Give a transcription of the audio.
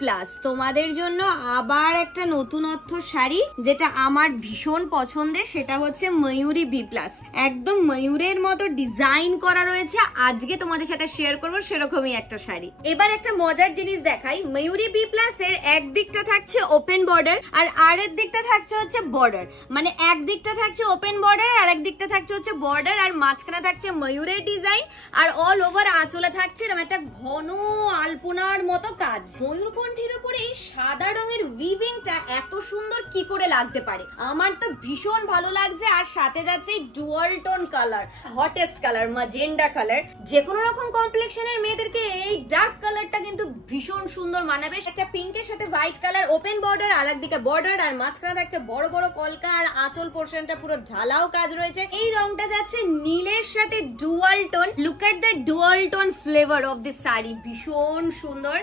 Plus তোমাদের জন্য আবার একটা নতুনত্ব শাড়ি, যেটা আমার ভীষণ পছন্দের, সেটা হচ্ছে ময়ূরী বি প্লাস। একদম ময়ূরের মতো ডিজাইন করা রয়েছে, আজকে তোমাদের সাথে শেয়ার করবো সেরকমই একটা শাড়ি। এবার একটা মজার জিনিস দেখাই, ময়ূরী বি প্লাস এর একদিকটা থাকছে ওপেন বর্ডার আর আরেক দিকটা থাকছে হচ্ছে বর্ডার, মানে একদিকটা থাকছে ওপেন বর্ডার আর একদিকটা থাকছে হচ্ছে বর্ডার, আর মাঝখানে থাকছে ময়ূরের ডিজাইন, আর অল ওভার আঁচলে থাকছে এরকম একটা ঘন আলপনার মতো কাজ। ময়ূরকণ্ঠীর উপরে এই সাদা রঙের উইভিংটা এত সুন্দর কি করে লাগতে পারে, আমার তো ভীষণ ভালো লাগছে। আর সাথে যাচ্ছে dual tone colour, hottest colour magenta colour. যে কোনো রকম কমপ্লেক্সনের মেয়েদেরকে এই ডার্ক কালারটা কিন্তু ভীষণ সুন্দর মানাবে। একটা পিঙ্কের সাথে হোয়াইট কালার, ওপেন বর্ডার, আর একদিকে বর্ডার, আর মাঝখানে থাকছে বড় বড় কলকা, আর আঁচল পোর্শনটা পুরো ঝালাও কাজ রয়েছে। এই রংটা যাচ্ছে নীলের সাথে dual tone. Look at the dual tone flavour of this sari, ভীষণ সুন্দর।